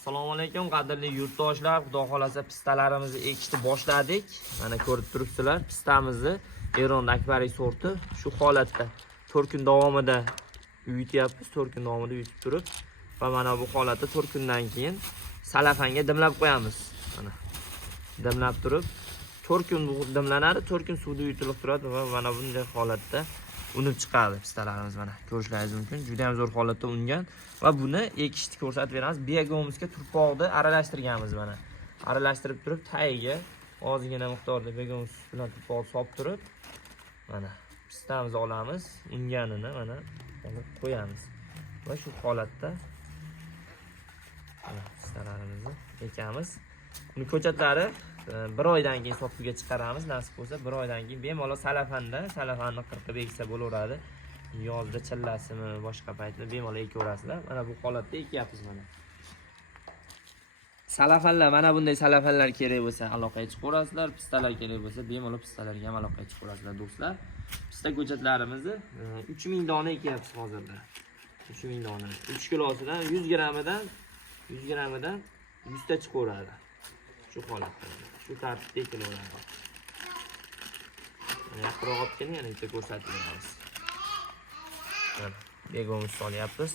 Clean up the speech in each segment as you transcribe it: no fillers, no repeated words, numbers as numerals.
Assalomu alaykum qadrli yurtdoshlar. Xudo xolasa pistalarimizni ekishni boshladik. Mana ko'rib turibsizlar, pistamizni Eron Akbariy sorti shu holatda 4 kun davomida uyityapmiz. 4 kun davomida uyitib turib va mana bu holatda 4 kundan keyin salafanga dimlab qo'yamiz. Mana dimlab turib 4 kun dimlanadi, 4 kun suvda uyitilib turadi va mana bunday holatda unib chiqadi pistalarimiz. Mana ko'rishlaringiz mumkin. Juda ham zo'r holatda ungan va buni ekishni ko'rsatib beramiz. Begomizga turpoqni aralashtirganmiz mana. Aralashtirib turib tagiga ozgina miqdorda begomuz bilan turpoq solib turib mana pistamizni olamiz, unganini mana olib qo'yamiz. Va shu holatda mana pistalarimizni ekamiz. Uni ko'chatlari bir oydan keyin sotuvga chiqaramiz. Nasib bo'lsa, bir oydan keyin bemalol salafanni qirqib eksa bo'laveradi. Yozda chillasimi, boshqa paytda bemalol ekaverasizlar. Mana bu holatda ekyapmiz mana. Salafanlar, mana bunday salafanlar kerak bo'lsa aloqaga chiqaverasizlar. Pistalar kerak bo'lsa bemalol pistalarga ham aloqaga chiqaverasizlar do'stlar. Pista ko'chatlarimizni 3000 dona ekyapmiz hozirda. 3000 dona. 3 kilosidan 100 gramidan 100 ta chiqaveradi. Shu holatda. Shu tartibda ekilaveradi. Yaqinroq olib keling, yana bitta ko'rsatib beramiz. Mana begomuz solyapmiz.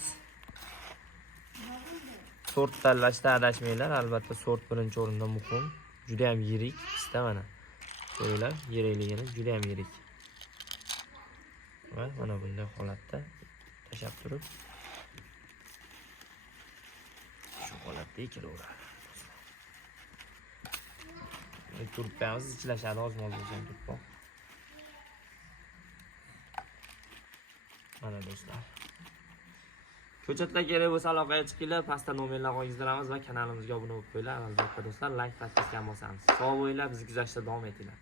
Sort tanlashda adashmanglar, albatta sort birinchi o'rinda muhim. Juda ham yirik pista mana. Ko'ringlar, yirikligini juda ham yirik. Va mana bunday holatda tashab turib shu holatda ekilaveradi. Turpamiz ichlashadi ozmoz bo'lgan turpoq. Mana do'stlar. Ko'chatlar kerak bo'lsa aloqaga chiqinglar, pastda nomerlar qo'ydiramiz va kanalimizga obuna bo'lib qo'yinglar. Albatta do'stlar, like, podpiska bosamiz. Sog' bo'linglar, bizni kuzatishda davom etinglar.